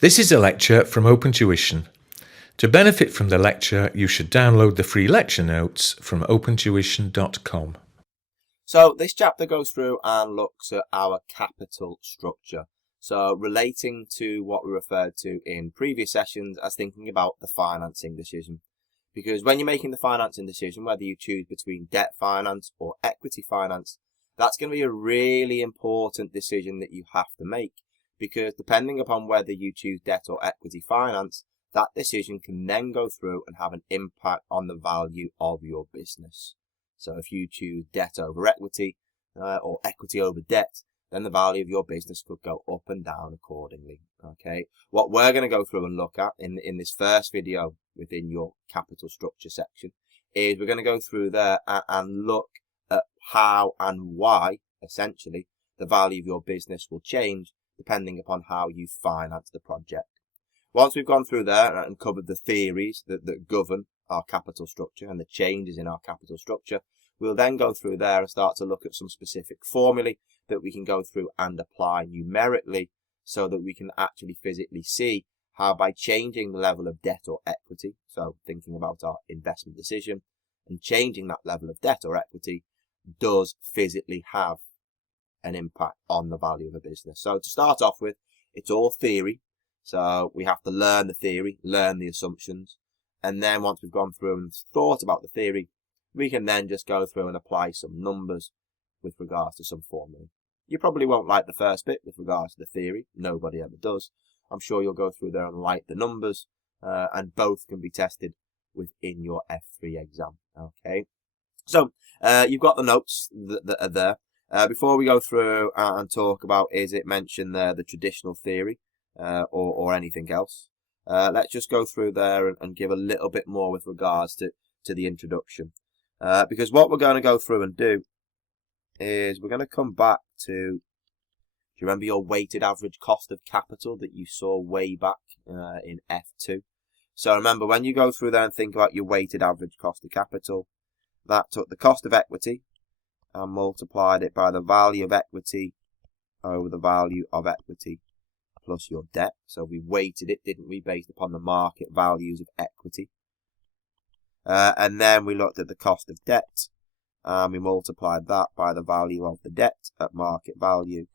This is a lecture from OpenTuition. To benefit from the lecture, you should download the free lecture notes from opentuition.com. So this chapter goes through and looks at our capital structure. So relating to what we referred to in previous sessions as thinking about the financing decision. Because when you're making the financing decision, whether you choose between debt finance or equity finance, that's going to be a really important decision that you have to make. Because depending upon whether you choose debt or equity finance, that decision can then go through and have an impact on the value of your business. So if you choose debt over equity or equity over debt, then the value of your business could go up and down accordingly. Okay. What we're going to go through and look at in this first video within your capital structure section is we're going to go through there and look at how and why, essentially, the value of your business will change depending upon how you finance the project. Once we've gone through there and covered the theories that govern our capital structure and the changes in our capital structure, we'll then go through there and start to look at some specific formulae that we can go through and apply numerically so that we can actually physically see how by changing the level of debt or equity, so thinking about our investment decision and changing that level of debt or equity does physically have an impact on the value of a business. So to start off with, it's all theory. So we have to learn the theory, learn the assumptions, and then once we've gone through and thought about the theory, we can then just go through and apply some numbers with regards to some formula. You probably won't like the first bit with regards to the theory. Nobody ever does. I'm sure you'll go through there and like the numbers, and both can be tested within your F3 exam. Okay. So you've got the notes that are there. Before we go through and talk about, is it mentioned there the traditional theory or anything else? Let's just go through there and give a little bit more with regards to the introduction. Because what we're going to go through and do is we're going to come back to, do you remember your weighted average cost of capital that you saw way back in F2? So remember, when you go through there and think about your weighted average cost of capital, that took the cost of equity and multiplied it by the value of equity over the value of equity plus your debt. So we weighted it, didn't we, based upon the market values of equity. And then we looked at the cost of debt, and we multiplied that by the value of the debt at market value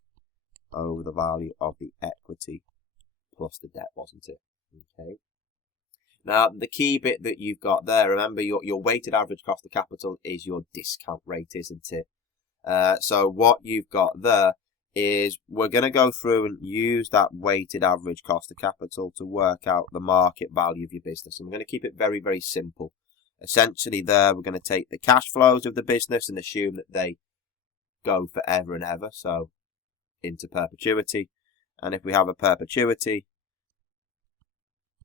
over the value of the equity plus the debt, wasn't it? Okay. Now, the key bit that you've got there, remember your weighted average cost of capital is your discount rate, isn't it? So what you've got there is we're going to go through and use that weighted average cost of capital to work out the market value of your business. And we're going to keep it very, very simple. Essentially there, we're going to take the cash flows of the business and assume that they go forever and ever, so into perpetuity. And if we have a perpetuity,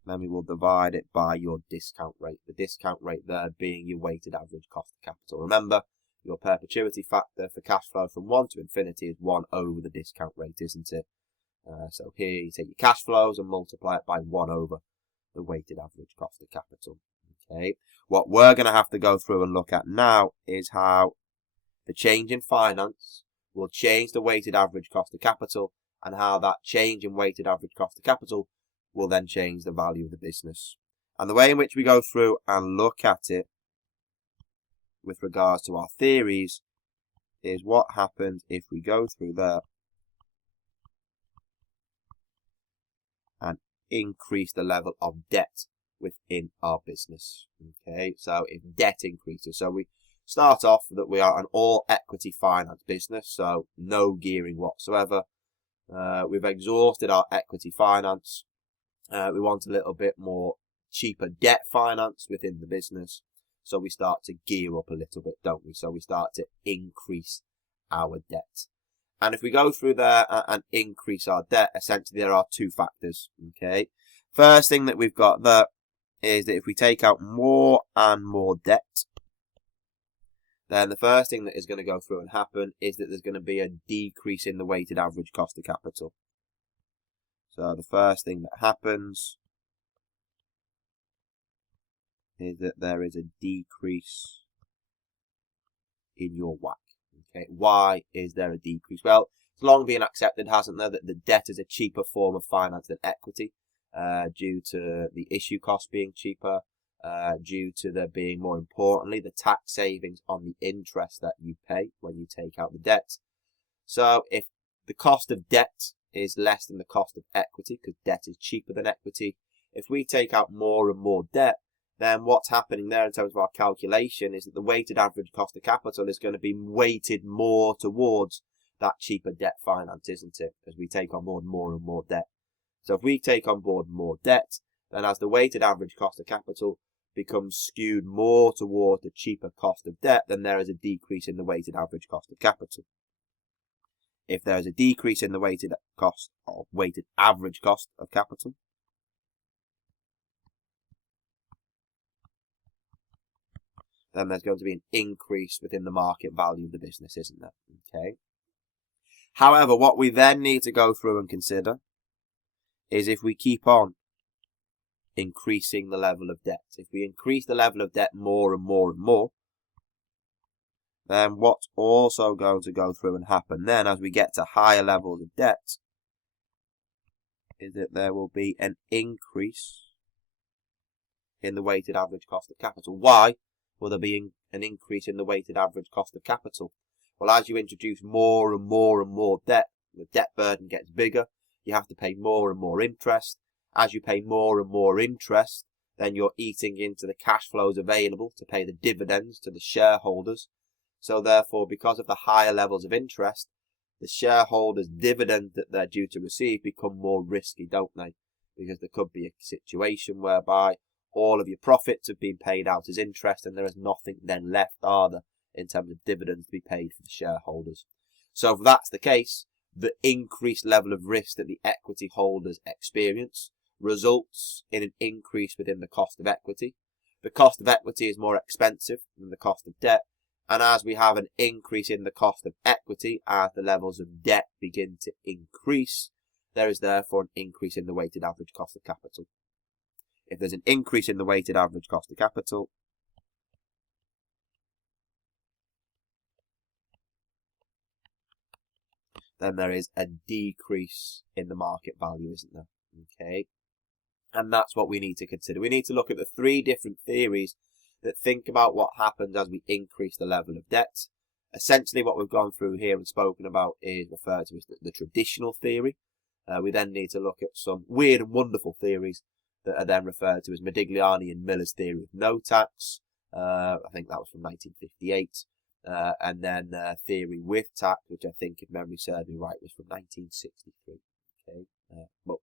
then we will divide it by your discount rate. The discount rate there being your weighted average cost of capital. Remember, your perpetuity factor for cash flow from 1 to infinity is 1 over the discount rate, isn't it? So here you take your cash flows and multiply it by 1 over the weighted average cost of capital. Okay. What we're going to have to go through and look at now is how the change in finance will change the weighted average cost of capital, and how that change in weighted average cost of capital will then change the value of the business. And the way in which we go through and look at it with regards to our theories is what happens if we go through there and increase the level of debt within our business. Okay, so if debt increases, so we start off that we are an all equity finance business, so no gearing whatsoever. We've exhausted our equity finance. We want a little bit more cheaper debt finance within the business. So we start to gear up a little bit, don't we? So we start to increase our debt. And if we go through there and increase our debt, essentially there are two factors. Okay. First thing that we've got there is that if we take out more and more debt, then the first thing that is going to go through and happen is that there's going to be a decrease in the weighted average cost of capital. So the first thing that happens is that there is a decrease in your WACC. Okay, why is there a decrease? Well, it's long been accepted, hasn't there, that the debt is a cheaper form of finance than equity. due to the issue cost being cheaper, due to there being, more importantly, the tax savings on the interest that you pay when you take out the debt. So if the cost of debt is less than the cost of equity, because debt is cheaper than equity, if we take out more and more debt, then what's happening there in terms of our calculation is that the weighted average cost of capital is going to be weighted more towards that cheaper debt finance, isn't it? As we take on board more and more debt. So if we take on board more debt, then as the weighted average cost of capital becomes skewed more towards the cheaper cost of debt, then there is a decrease in the weighted average cost of capital. If there is a decrease in the weighted average cost of capital, then there's going to be an increase within the market value of the business, isn't there? Okay. However, what we then need to go through and consider is if we keep on increasing the level of debt. If we increase the level of debt more and more and more, then what's also going to go through and happen then as we get to higher levels of debt is that there will be an increase in the weighted average cost of capital. Why will there be an increase in the weighted average cost of capital? Well, as you introduce more and more and more debt, the debt burden gets bigger. You have to pay more and more interest. As you pay more and more interest, then you're eating into the cash flows available to pay the dividends to the shareholders. So therefore, because of the higher levels of interest, the shareholders' dividends that they're due to receive become more risky, don't they? Because there could be a situation whereby all of your profits have been paid out as interest and there is nothing then left, are there, in terms of dividends to be paid for the shareholders. So if that's the case, the increased level of risk that the equity holders experience results in an increase within the cost of equity. The cost of equity is more expensive than the cost of debt, and as we have an increase in the cost of equity as the levels of debt begin to increase, there is therefore an increase in the weighted average cost of capital. If there's an increase in the weighted average cost of capital, then there is a decrease in the market value, isn't there? Okay. And that's what we need to consider. We need to look at the three different theories that think about what happens as we increase the level of debt. Essentially, what we've gone through here and spoken about is referred to as the traditional theory. We then need to look at some weird and wonderful theories that are then referred to as Modigliani and Miller's theory of no tax. I think that was from 1958. And then theory with tax, which I think, if memory serves me right, was from 1963. Okay, but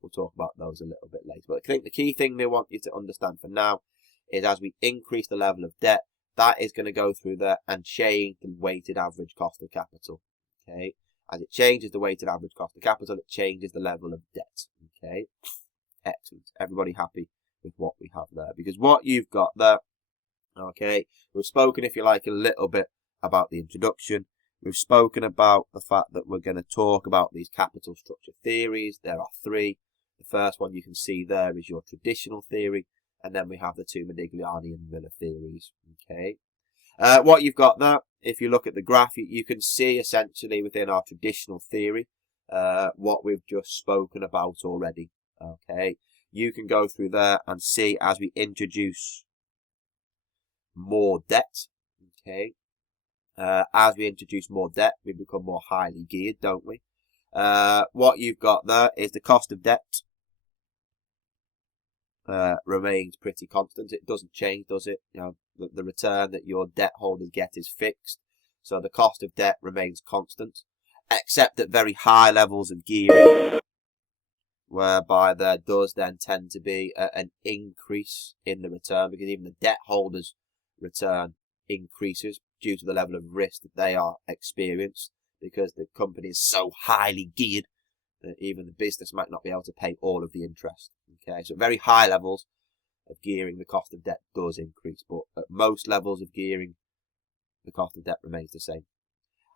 we'll talk about those a little bit later. But I think the key thing they want you to understand for now is as we increase the level of debt, that is going to go through there and change the weighted average cost of capital. Okay, as it changes the weighted average cost of capital, it changes the level of debt. Okay, excellent. Everybody happy with what we have there? Because what you've got there, okay, we've spoken, if you like, a little bit about the introduction. We've spoken about the fact that we're going to talk about these capital structure theories. There are three. The first one you can see there is your traditional theory, and then we have the two Modigliani and Miller theories. Okay, what you've got there, if you look at the graph, you can see essentially within our traditional theory what we've just spoken about already. Okay, you can go through there and see as we introduce more debt. Okay, as we introduce more debt, we become more highly geared, don't we? What you've got there is the cost of debt remains pretty constant. It doesn't change, does it? You know, the return that your debt holders get is fixed, so the cost of debt remains constant, except at very high levels of gearing, whereby there does then tend to be an increase in the return, because even the debt holders' return increases due to the level of risk that they are experienced, because the company is so highly geared that even the business might not be able to pay all of the interest. Okay, so at very high levels of gearing, the cost of debt does increase, but at most levels of gearing, the cost of debt remains the same.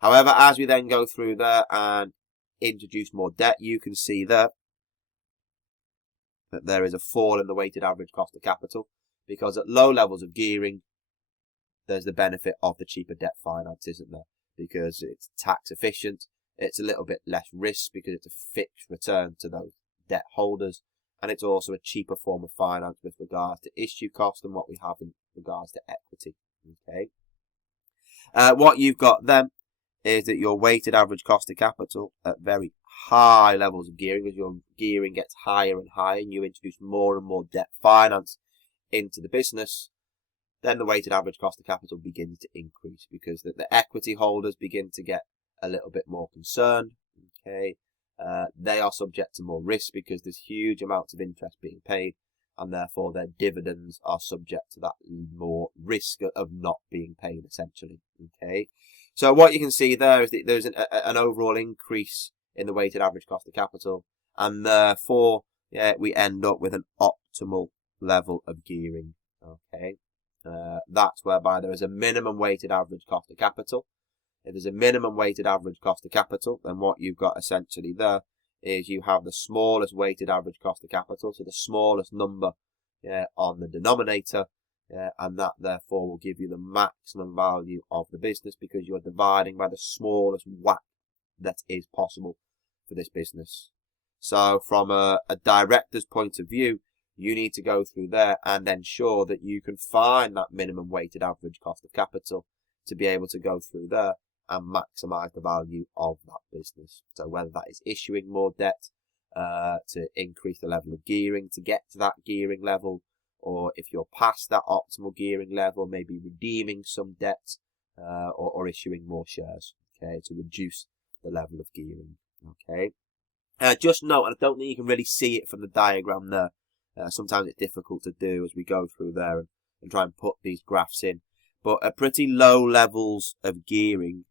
However, as we then go through there and introduce more debt, you can see there that there is a fall in the weighted average cost of capital, because at low levels of gearing, there's the benefit of the cheaper debt finance, isn't there? Because it's tax efficient, it's a little bit less risk because it's a fixed return to those debt holders, and it's also a cheaper form of finance with regards to issue cost than what we have in regards to equity. Okay. What you've got then is that your weighted average cost of capital at very high levels of gearing, as your gearing gets higher and higher and you introduce more and more debt finance into the business, then the weighted average cost of capital begins to increase because the equity holders begin to get a little bit more concerned. Okay, they are subject to more risk because there's huge amounts of interest being paid, and therefore their dividends are subject to that more risk of not being paid, essentially. Okay, so what you can see there is that there's an overall increase in the weighted average cost of capital, and therefore we end up with an optimal level of gearing. Okay, that's whereby there is a minimum weighted average cost of capital. If there's a minimum weighted average cost of capital, then what you've got essentially there is you have the smallest weighted average cost of capital, so the smallest number on the denominator, and that therefore will give you the maximum value of the business because you're dividing by the smallest whack that is possible for this business. So from a director's point of view, you need to go through there and ensure that you can find that minimum weighted average cost of capital to be able to go through there and maximise the value of that business. So whether that is issuing more debt to increase the level of gearing to get to that gearing level, or if you're past that optimal gearing level, maybe redeeming some debt or issuing more shares, okay, to reduce the level of gearing. Okay, just note, and I don't think you can really see it from the diagram there. Sometimes it's difficult to do as we go through there and try and put these graphs in. But at pretty low levels of gearing,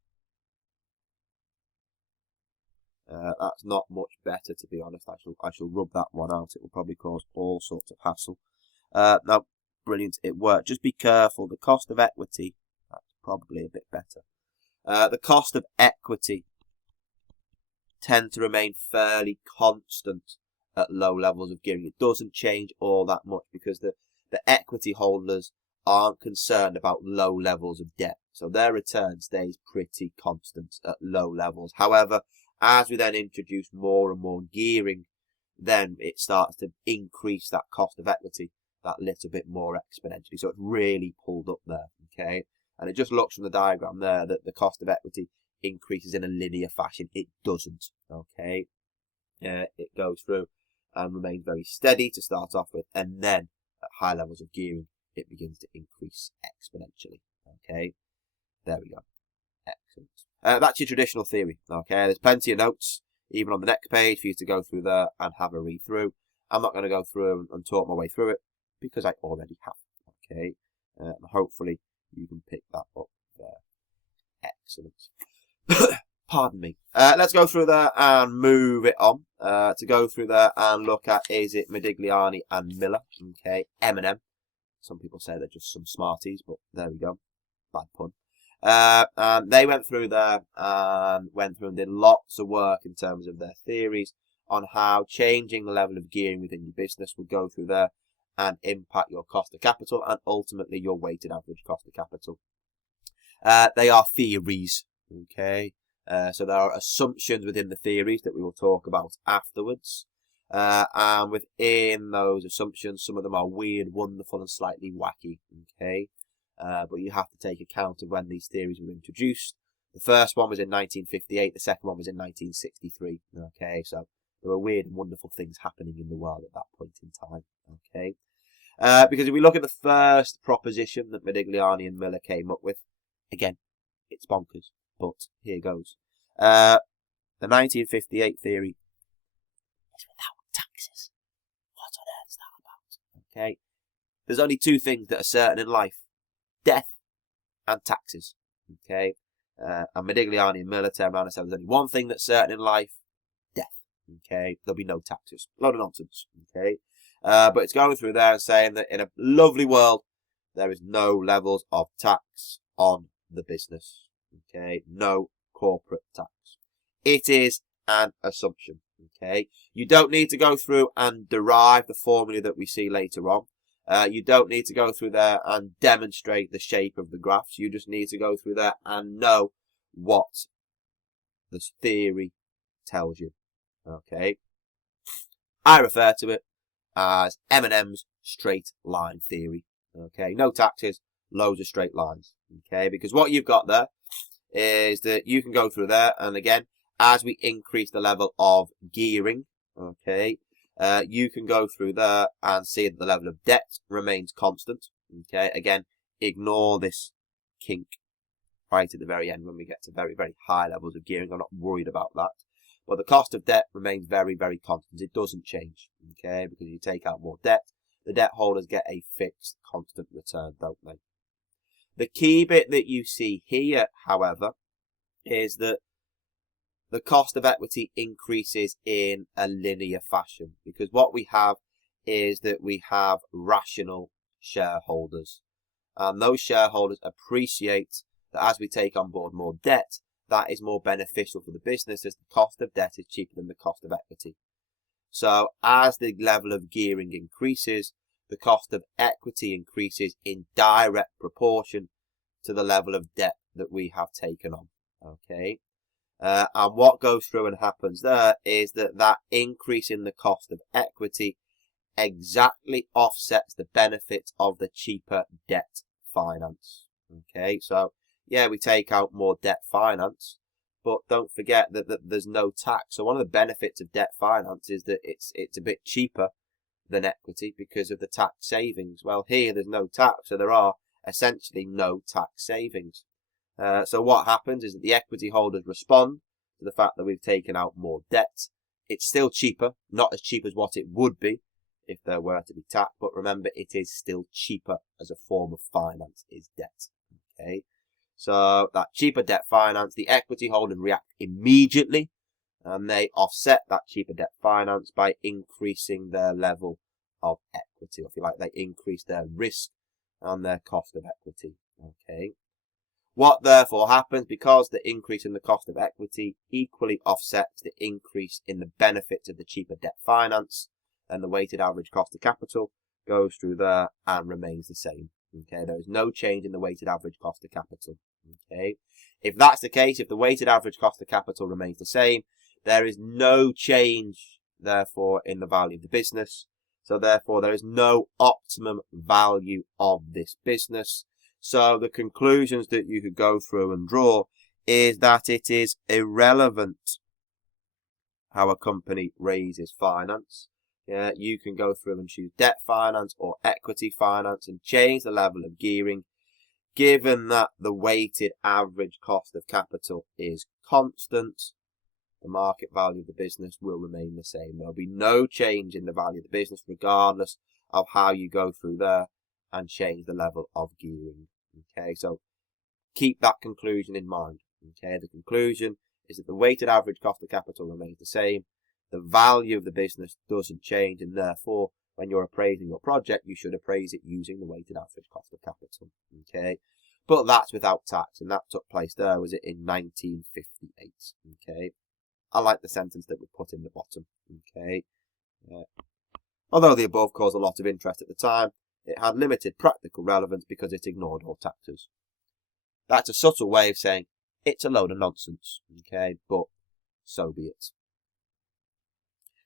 that's not much better, to be honest. I shall rub that one out. It will probably cause all sorts of hassle. No, brilliant. It worked. Just be careful. The cost of equity, that's probably a bit better. The cost of equity tend to remain fairly constant at low levels of gearing. It doesn't change all that much because the equity holders aren't concerned about low levels of debt. So their return stays pretty constant at low levels. However, as we then introduce more and more gearing, then it starts to increase that cost of equity that little bit more exponentially. So it's really pulled up there, okay? And it just looks from the diagram there that the cost of equity increases in a linear fashion. It doesn't, okay? It goes through and remains very steady to start off with, and then at high levels of gearing, it begins to increase exponentially, okay? There we go. Excellent. That's your traditional theory, okay? There's plenty of notes, even on the next page, for you to go through there and have a read through. I'm not going to go through and talk my way through it because I already have, okay? Hopefully you can pick that up there. Excellent. Pardon me. Let's go through there and move it on. To go through there and look at, is it Modigliani and Miller, okay? M&M. Some people say they're just some smarties, but there we go. Bad pun. And they went through there and did lots of work in terms of their theories on how changing the level of gearing within your business will go through there and impact your cost of capital and ultimately your weighted average cost of capital. They are theories, okay? So there are assumptions within the theories that we will talk about afterwards. And within those assumptions, some of them are weird, wonderful, and slightly wacky, okay? But you have to take account of when these theories were introduced. The first one was in 1958, the second one was in 1963, okay? So there were weird and wonderful things happening in the world at that point in time, okay? Because if we look at the first proposition that Modigliani and Miller came up with, again, it's bonkers, but here goes. The 1958 theory is without taxes. What on earth is that about? Okay? There's only two things that are certain in life. Death and taxes. Okay? And Modigliani and Miller turned around and said there's only one thing that's certain in life. Death. Okay? There'll be no taxes. A load of nonsense. Okay? But it's going through there and saying that in a lovely world, there is no levels of tax on the business. Okay? No corporate tax. It is an assumption. Okay? You don't need to go through and derive the formula that we see later on. You don't need to go through there and demonstrate the shape of the graphs. You just need to go through there and know what this theory tells you. Okay? I refer to it as M&M's straight line theory. Okay, no taxes, loads of straight lines. Okay, because what you've got there is that you can go through there, and again, as we increase the level of gearing, okay, you can go through there and see that the level of debt remains constant. Okay, again, ignore this kink right at the very end when we get to very, very high levels of gearing. I'm not worried about that. But the cost of debt remains very, very constant. It doesn't change, okay, because you take out more debt, the debt holders get a fixed constant return, don't they? The key bit that you see here, however, is that the cost of equity increases in a linear fashion, because what we have is that we have rational shareholders, and those shareholders appreciate that as we take on board more debt, that is more beneficial for the business, as the cost of debt is cheaper than the cost of equity. So as the level of gearing increases, the cost of equity increases in direct proportion to the level of debt that we have taken on. Okay, and what goes through and happens there is that that increase in the cost of equity exactly offsets the benefit of the cheaper debt finance. Okay, so yeah, we take out more debt finance, but don't forget that there's no tax. So one of the benefits of debt finance is that it's a bit cheaper than equity because of the tax savings. Well, here there's no tax, so there are essentially no tax savings. So what happens is that the equity holders respond to the fact that we've taken out more debt. It's still cheaper, not as cheap as what it would be if there were to be tax, but remember, it is still cheaper as a form of finance is debt. Okay, so that cheaper debt finance, the equity holders react immediately, and they offset that cheaper debt finance by increasing their level of equity. Or if you like, they increase their risk and their cost of equity. Okay, what therefore happens, because the increase in the cost of equity equally offsets the increase in the benefits of the cheaper debt finance, and the weighted average cost of capital goes through there and remains the same. Okay, there is no change in the weighted average cost of capital. Okay, if that's the case, if the weighted average cost of capital remains the same, there is no change, therefore, in the value of the business. So therefore, there is no optimum value of this business. So the conclusions that you could go through and draw is that it is irrelevant how a company raises finance. Yeah, you can go through and choose debt finance or equity finance and change the level of gearing, given that the weighted average cost of capital is constant. The market value of the business will remain the same. There will be no change in the value of the business regardless of how you go through there and change the level of gearing. Okay, so keep that conclusion in mind. Okay, the conclusion is that the weighted average cost of capital remains the same. The value of the business doesn't change, and therefore, when you're appraising your project, you should appraise it using the weighted average cost of capital. Okay, but that's without tax, and that took place there, was it, in 1958. Okay, I like the sentence that we put in the bottom. Okay, although the above caused a lot of interest at the time, it had limited practical relevance because it ignored all taxes. That's a subtle way of saying it's a load of nonsense. Okay, but so be it.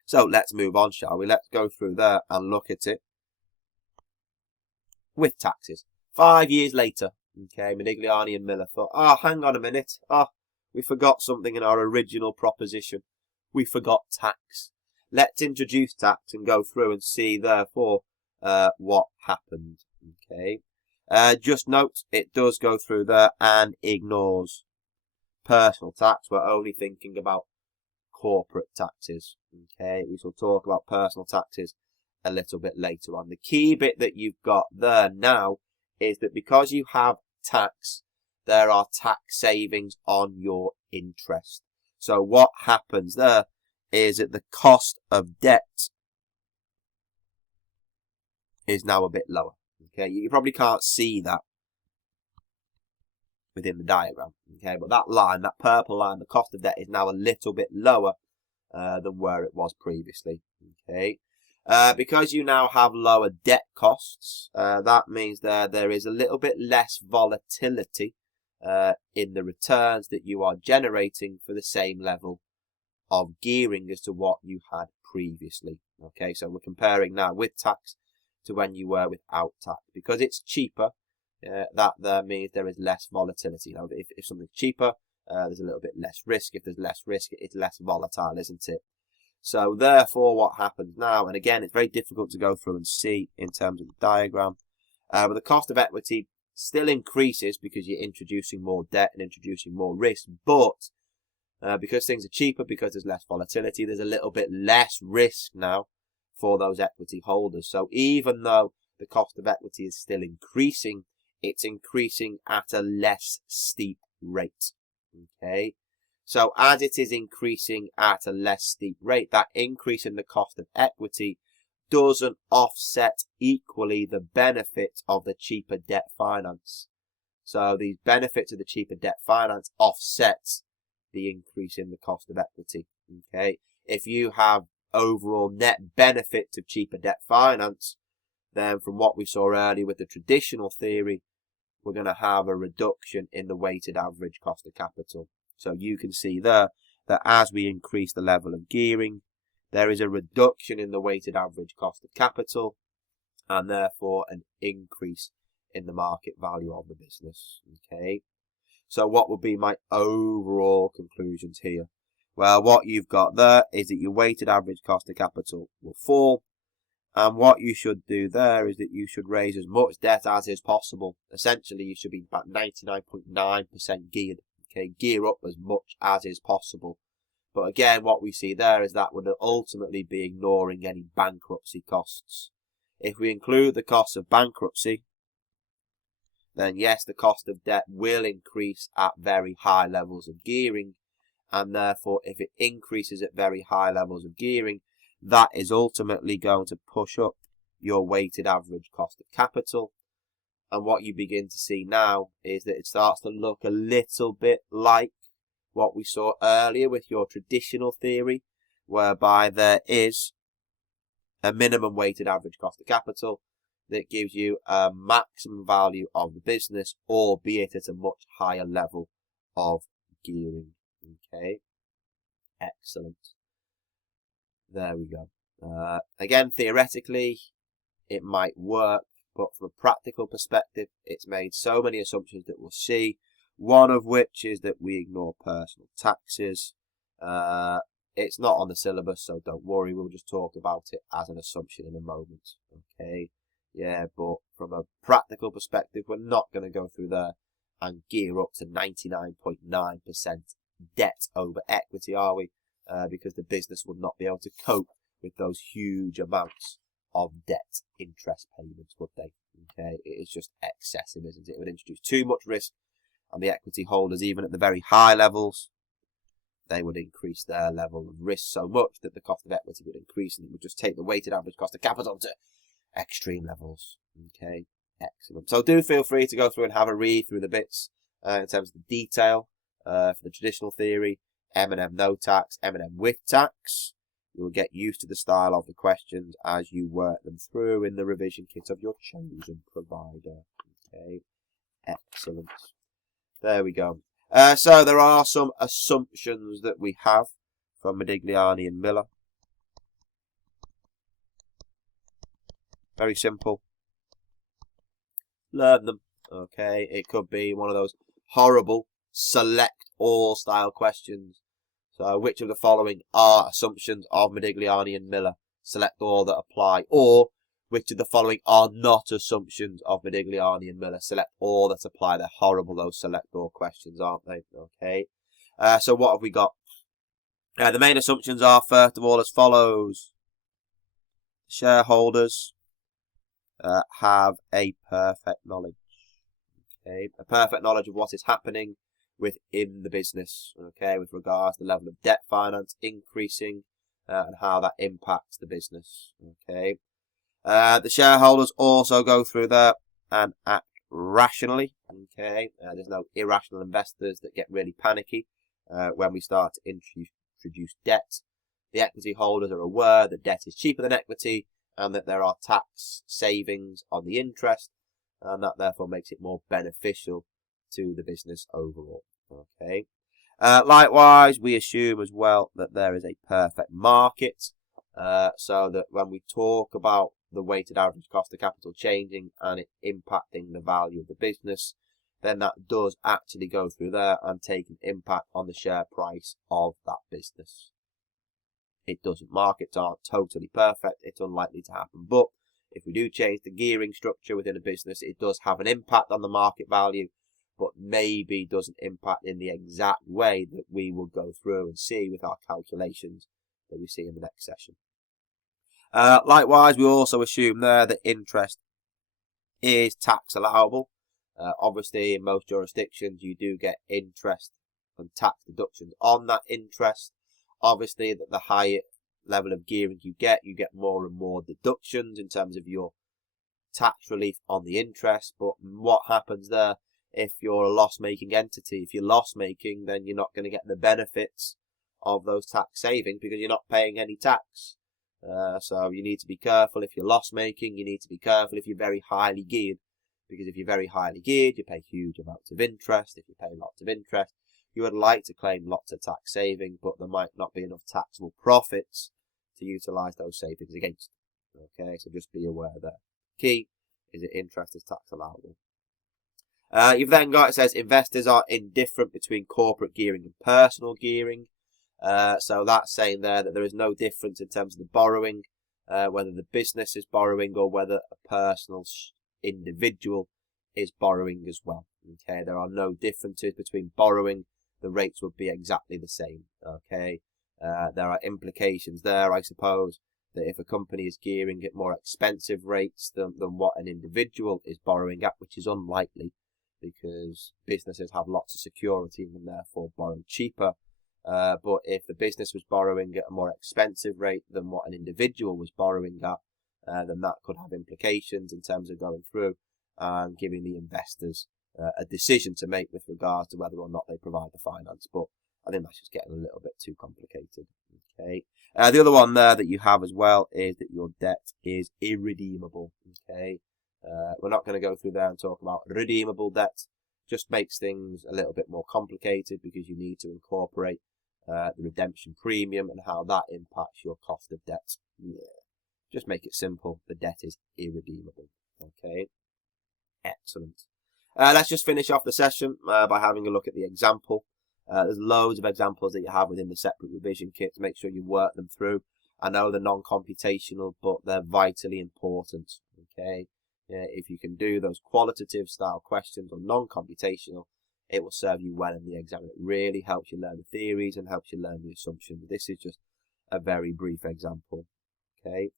So let's move on, shall we? Let's go through there and look at it with taxes. 5 years later, okay, Modigliani and Miller thought, hang on a minute. We forgot something in our original proposition. We forgot tax. Let's introduce tax and go through and see, therefore, what happened. Okay. Just note, it does go through there and ignores personal tax. We're only thinking about corporate taxes. Okay, we shall talk about personal taxes a little bit later on. The key bit that you've got there now is that because you have tax, there are tax savings on your interest. So what happens there is that the cost of debt is now a bit lower. Okay, you probably can't see that within the diagram. Okay, but that line, that purple line, the cost of debt is now a little bit lower than where it was previously. Okay, because you now have lower debt costs, that means there is a little bit less volatility in the returns that you are generating for the same level of gearing as to what you had previously. Okay, so we're comparing now with tax to when you were without tax. Because it's cheaper, that there means there is less volatility. If something's cheaper, there's a little bit less risk. If there's less risk, it's less volatile, isn't it? So therefore, what happens now, and again, it's very difficult to go through and see in terms of the diagram, but the cost of equity still increases because you're introducing more debt and introducing more risk, but because things are cheaper, because there's less volatility, there's a little bit less risk now for those equity holders. So even though the cost of equity is still increasing, it's increasing at a less steep rate. Okay, so as it is increasing at a less steep rate, that increase in the cost of equity doesn't offset equally the benefit of the cheaper debt finance. So these benefits of the cheaper debt finance offsets the increase in the cost of equity. Okay, if you have overall net benefit of cheaper debt finance, then from what we saw earlier with the traditional theory, we're going to have a reduction in the weighted average cost of capital. So you can see there that as we increase the level of gearing, there is a reduction in the weighted average cost of capital, and therefore an increase in the market value of the business. Okay, so what would be my overall conclusions here? Well, what you've got there is that your weighted average cost of capital will fall, and what you should do there is that you should raise as much debt as is possible. Essentially, you should be about 99.9% geared. Okay, gear up as much as is possible. But again, what we see there is that would ultimately be ignoring any bankruptcy costs. If we include the cost of bankruptcy, then yes, the cost of debt will increase at very high levels of gearing, and therefore if it increases at very high levels of gearing, that is ultimately going to push up your weighted average cost of capital. And what you begin to see now is that it starts to look a little bit like what we saw earlier with your traditional theory, whereby there is a minimum weighted average cost of capital that gives you a maximum value of the business, albeit at a much higher level of gearing. Okay, excellent. There we go. Again, theoretically, it might work, but from a practical perspective, it's made so many assumptions that we'll see. One of which is that we ignore personal taxes. It's not on the syllabus, so don't worry. We'll just talk about it as an assumption in a moment. Okay. Yeah, but from a practical perspective, we're not going to go through there and gear up to 99.9% debt over equity, are we? Because the business would not be able to cope with those huge amounts of debt interest payments, would they? Okay, it is just excessive, isn't it? It would introduce too much risk, and the equity holders, even at the very high levels, they would increase their level of risk so much that the cost of equity would increase, and it would just take the weighted average cost of capital to extreme levels. Okay, excellent. So do feel free to go through and have a read through the bits in terms of the detail for the traditional theory, M&M no tax, M&M with tax. You will get used to the style of the questions as you work them through in the revision kit of your chosen provider. Okay, excellent. There we go. So there are some assumptions that we have from Modigliani and Miller. Very simple. Learn them. Okay, it could be one of those horrible select all style questions. So which of the following are assumptions of Modigliani and Miller? Select all that apply. Or which of the following are not assumptions of Modigliani and Miller? Select all that apply. They're horrible, those select all questions, aren't they? Okay. So what have we got? The main assumptions are, first of all, as follows. Shareholders have a perfect knowledge. Okay, a perfect knowledge of what is happening within the business, okay, with regards to the level of debt finance increasing and how that impacts the business. Okay, the shareholders also go through there and act rationally. Okay, there's no irrational investors that get really panicky when we start to introduce debt. The equity holders are aware that debt is cheaper than equity and that there are tax savings on the interest, and that therefore makes it more beneficial to the business overall. Okay. Likewise, we assume as well that there is a perfect market so that when we talk about the weighted average cost of capital changing and it impacting the value of the business, then that does actually go through there and take an impact on the share price of that business. It doesn't. Markets aren't totally perfect. It's unlikely to happen. But if we do change the gearing structure within a business, it does have an impact on the market value, but maybe doesn't impact in the exact way that we will go through and see with our calculations that we see in the next session. Likewise, we also assume there that interest is tax allowable. Obviously, in most jurisdictions, you do get interest and tax deductions on that interest. Obviously, that the higher level of gearing you get more and more deductions in terms of your tax relief on the interest. But what happens there if you're a loss-making entity? If you're loss-making, then you're not going to get the benefits of those tax savings because you're not paying any tax. So you need to be careful if you're loss-making. You need to be careful if you're very highly geared, because if you're very highly geared, you pay huge amounts of interest. If you pay lots of interest, you would like to claim lots of tax saving, but there might not be enough taxable profits to utilise those savings against. Okay, so just be aware there. Key is that interest is tax allowable. You've then got, it says investors are indifferent between corporate gearing and personal gearing. So that's saying there that there is no difference in terms of the borrowing, whether the business is borrowing or whether a personal individual is borrowing as well. Okay, there are no differences between borrowing. The rates would be exactly the same. Okay, there are implications there, I suppose, that if a company is gearing at more expensive rates than what an individual is borrowing at, which is unlikely because businesses have lots of security and therefore borrow cheaper. But if the business was borrowing at a more expensive rate than what an individual was borrowing at, then that could have implications in terms of going through and giving the investors a decision to make with regards to whether or not they provide the finance. But I think that's just getting a little bit too complicated. Okay. The other one there that you have as well is that your debt is irredeemable. Okay. We're not going to go through there and talk about redeemable debt. Just makes things a little bit more complicated because you need to incorporate the redemption premium and how that impacts your cost of debt. Yeah. Just make it simple. The debt is irredeemable. Okay. Excellent. Let's just finish off the session by having a look at the example. There's loads of examples that you have within the separate revision kits. Make sure you work them through. I know they're non-computational, but they're vitally important. Okay. If you can do those qualitative style questions or non-computational, it will serve you well in the exam. It really helps you learn the theories and helps you learn the assumptions. This is just a very brief example. Okay.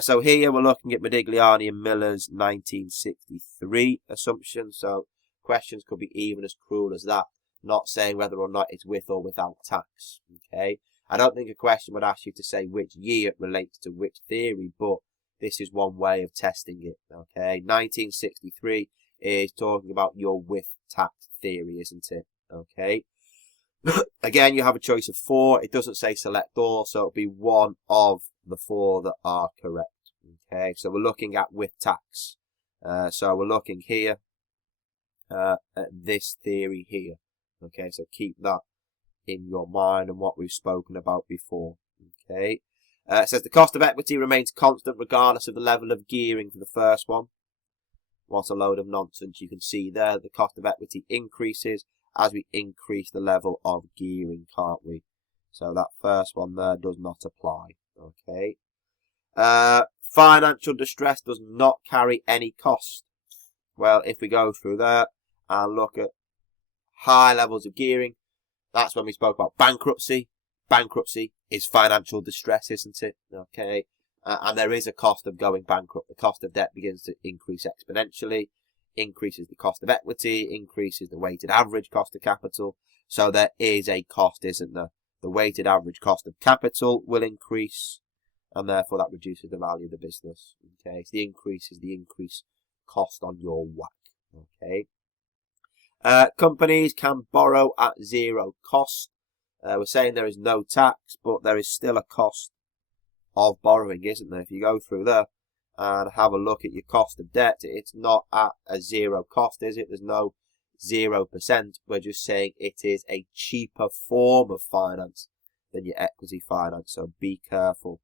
So here we're looking at Modigliani and Miller's 1963 assumption. So questions could be even as cruel as that, not saying whether or not it's with or without tax. Okay. I don't think a question would ask you to say which year it relates to which theory, but this is one way of testing it. Okay. 1963 is talking about your with tax theory, isn't it? Okay. Again, you have a choice of 4. It doesn't say select all, so it'll be one of the 4 that are correct. Okay, so we're looking at with tax. So we're looking here at this theory here. Okay, so keep that in your mind and what we've spoken about before. Okay, it says the cost of equity remains constant regardless of the level of gearing for the first one. What a load of nonsense. You can see there the cost of equity increases as we increase the level of gearing, can't we? So that first one there does not apply. Okay. Financial distress does not carry any cost. Well, if we go through there and look at high levels of gearing, that's when we spoke about bankruptcy. Bankruptcy is financial distress, isn't it? Okay. And there is a cost of going bankrupt. The cost of debt begins to increase exponentially. Increases the cost of equity, increases the weighted average cost of capital. So there is a cost, isn't there? The weighted average cost of capital will increase, and therefore that reduces the value of the business. Okay, so the increase is the increased cost on your WACC. Okay. Companies can borrow at 0 cost. We're saying there is no tax, but there is still a cost of borrowing, isn't there? If you go through there and have a look at your cost of debt, it's not at a 0 cost, is it? There's no 0%. We're just saying it is a cheaper form of finance than your equity finance. So be careful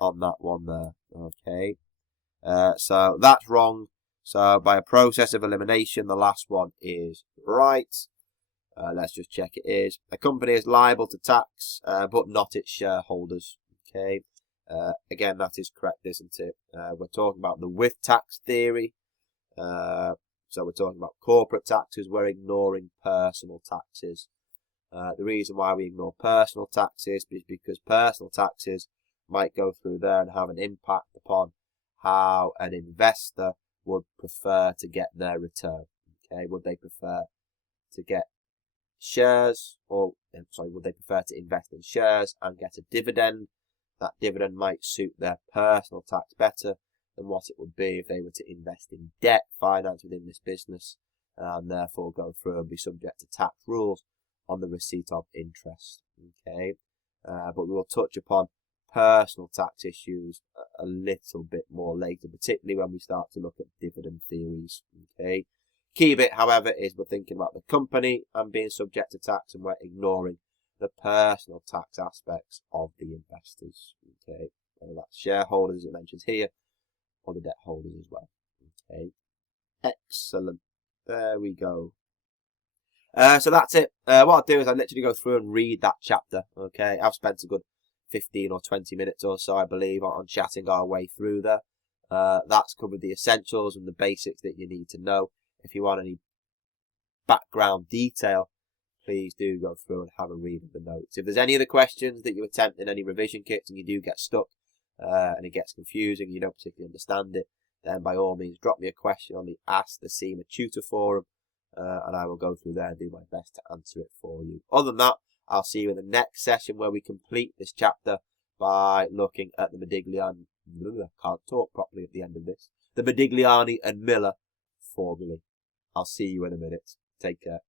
on that one there. Okay, so that's wrong. So by a process of elimination, the last one is right. Let's just check it is. A company is liable to tax, but not its shareholders. Okay, again, that is correct, isn't it? We're talking about the with tax theory. So we're talking about corporate taxes. We're ignoring personal taxes. The reason why we ignore personal taxes is because personal taxes might go through there and have an impact upon how an investor would prefer to get their return. Okay, would they prefer to get shares, or would they prefer to invest in shares and get a dividend? That dividend might suit their personal tax better than what it would be if they were to invest in debt finance within this business, and therefore go through and be subject to tax rules on the receipt of interest. Okay, but we will touch upon personal tax issues a little bit more later, particularly when we start to look at dividend theories. Okay, key bit, however, is we're thinking about the company and being subject to tax, and we're ignoring the personal tax aspects of the investors. Okay, whether that's shareholders, it mentions here, or the debt holders as well. Okay, excellent. There we go. So that's it. What I'll do is I'll literally go through and read that chapter. Okay, I've spent a good 15 or 20 minutes or so, I believe, on chatting our way through there. That's covered the essentials and the basics that you need to know. If you want any background detail, please do go through and have a read of the notes. If there's any other questions that you attempt in any revision kits and you do get stuck and it gets confusing, you don't particularly understand it, then by all means drop me a question on the Ask the CIMA Tutor forum, and I will go through there and do my best to answer it for you. Other than that, I'll see you in the next session where we complete this chapter by looking at the Modigliani, can't talk properly at the end of this, the Modigliani and Miller formulae. I'll see you in a minute. Take care.